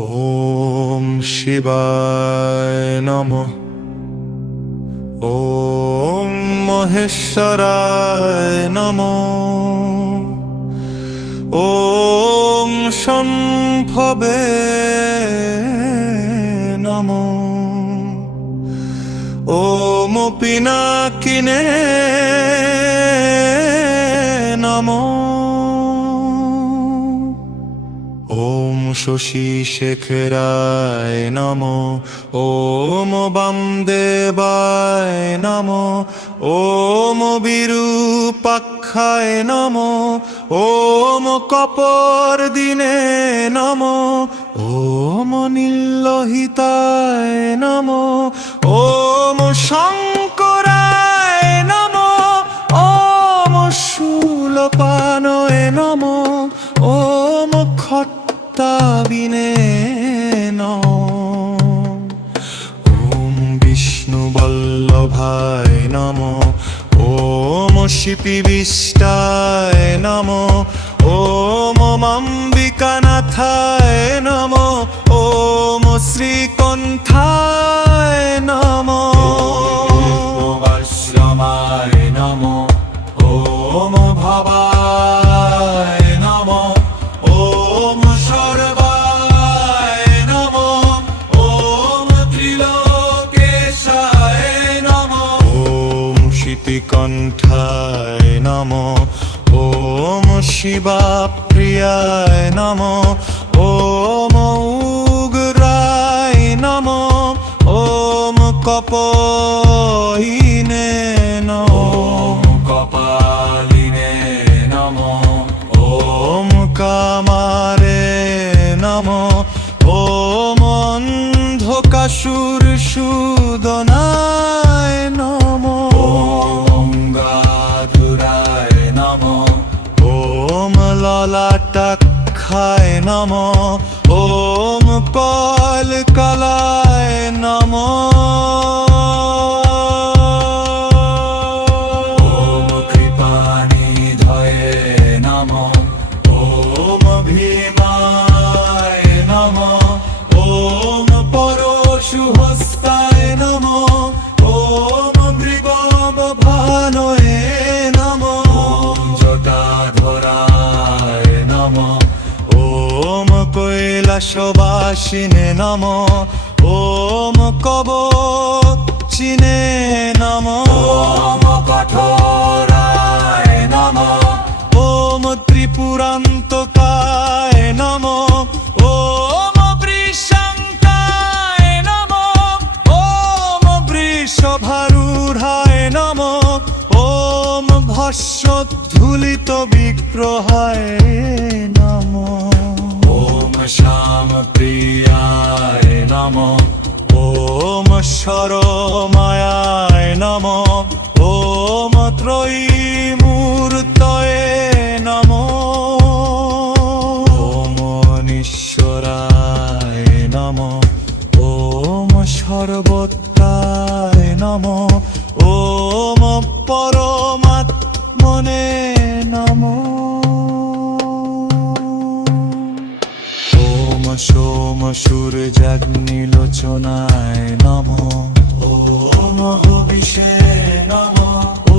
ওম শিবায় নমঃ। ওম মহেশ্বরায় নমঃ। ওম শম্ভবে নমঃ। ওম পিনাকিনে নমঃ। ওম শশী শেখরায় নমঃ। ওম বামদেবায় নমঃ। ওম বিরূপাক্ষায় নমঃ। ওম কপরদিনে নমঃ। ওম নীললোহিতায় নমঃ। ওম শঙ্করায় নমঃ। ওম শূলপাণয়ে নমঃ। ওম খট্টাবিনে নমঃ। ওম বিষ্ণুবল্লভায় নমঃ। ওম শিপিবিষ্টায় নমঃ। ওম অম্বিকানাথায় নমঃ। ওম শ্রীকণ্ঠায় নমঃ। আশ্রমায় নমঃ। ওম ভবায় নমঃ। ওম সর্বায় নমঃ। ওম ত্রিলোকেশায় নমঃ। ওম শিতিকণ্ঠায় নমঃ। ওম শিবাপ্রিয়ায় নমঃ। ওম উগ্রায় নমঃ। ওম কপোহিনে নমঃ। কপালিনে নমঃ। ওম কামারে নমঃ। ওম অন্ধকাসুর সুদনায় নমঃ। ওম গাধুরায় নমঃ। ওম ললাটাক্ষায় নমঃ। ওম কলকলায় নমঃ। ওম কৃপানিধয়ে নমঃ। ওম ভীমায় নমঃ। ওম পরশুহস্তায় নমঃ। ওম মৃগভানয়ে নমঃ। ওম জটাধরায় নমঃ। ওম কৈলাসবাসিনে নমঃ। ওম কবচিনে নমঃ। ওম কঠোরায় নমঃ। ওম ত্রিপুরান্তকায় নমঃ। ওম বৃষঙ্কায় নমঃ। ওম বৃষভারূঢ়ায় নমঃ। ওম ভস্মোদ্ধূলিত বিগ্রহায় নমঃ। ওম শ্যামপ্রিয়ায় নমঃ। ওম সরমায়ায় নমঃ। ওম ত্রয়ীমূর্তয়ে নমঃ। ওম অনীশ্বরায় নমঃ। ওম সর্বত্রায় নমঃ। ওম পরমাত্মনে নমঃ। ওম সোম সূর্যাগ্নিলোচনায় নমঃ। ওম হবিষে নমঃ।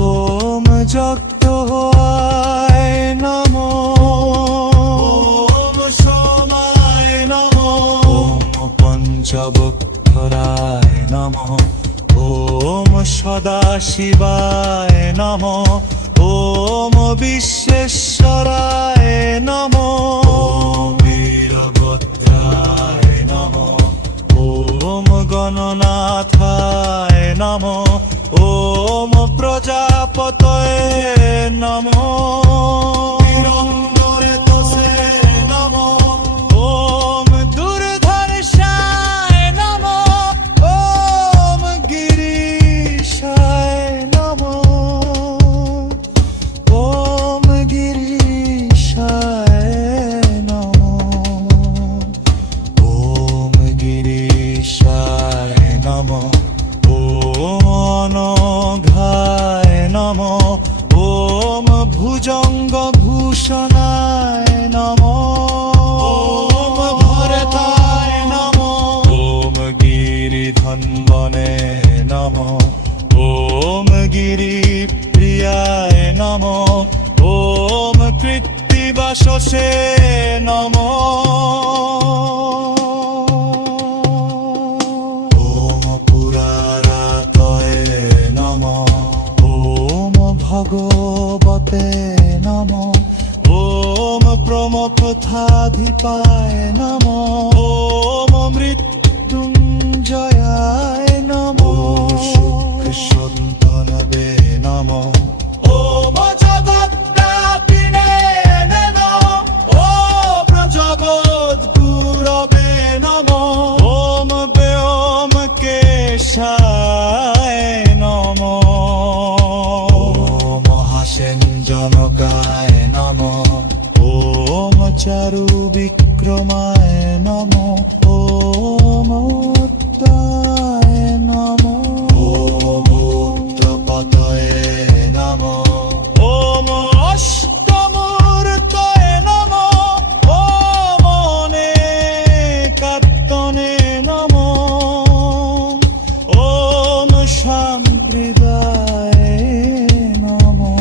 ওম যজ্ঞহোয়ায় নমঃ। ওম সোমায় নমঃ। ওম পঞ্চবক্ষরায় নমঃ। ওম সদাশিবায় নমঃ। ওম বিশ্বেশ্বরায় নমঃ। ওম বীরভদ্রায় নমঃ। ওম গণনাথায় নমঃ। ওম প্রজাপতয়ে নমঃ। বীরঙ্গরেতসে নমঃ। ওম দুর্ধর্ষায় নমঃ। ওম গিরিশায় নমঃ। নিঃশ্বাসে নমো ওম পুরারাতয়ে নমো ওম ভগবতে নমো ওম প্রমথধাধিপায় নমো ওম মৃত্যুঞ্জয়ায় নমো সন্তনবে নমো ওম জগদ্ব্যাপিনে নমো ওম জগদ্গুরবে নমো ওম ব্যোম কেশায় নমো ওম হাসেঞ্জনকায় নমো ওম চারু বিক্রমায় নমো ওম উত্তায় নমো ওম উত্তপতয়ে নমো ওম অষ্টমূর্তয়ে নমো ওম অনেকাত্মনে নমো ওম শান্তিদায়ে নমো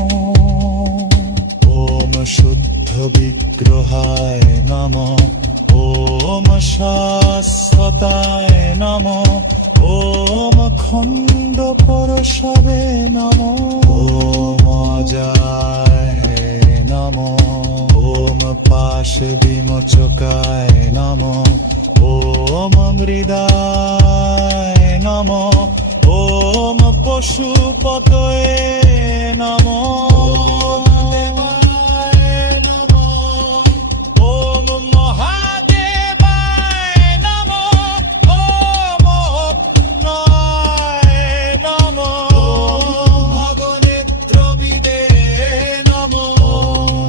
ওম শুদ্ধ বিগ্রহায় নমো ওম শাশ্বতায় নমো ওম খণ্ড পরশবে নমো ওম অজায় নমো ওম পাশ বিমোচকায় নমো ওম মৃদায় নমো ওম পশুপতয়ে নমো ওম মহাদেবায় নমো ওম অগ্নয়ে নমো ওম ভগনেত্রবিদে নমো ওম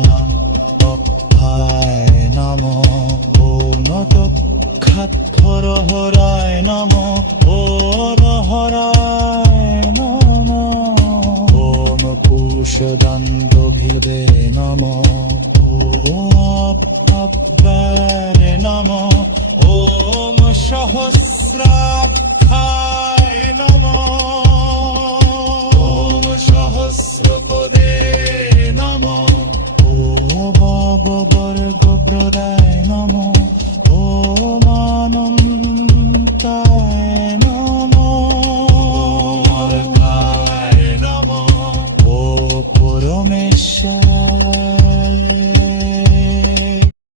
নমঃ নমো ওম নটখাত্থরহরায় নমো ওম হরায় নমো ওম কুশদণ্ডভিদে নমো ওম অপ্পারে নমো ওম সহস্র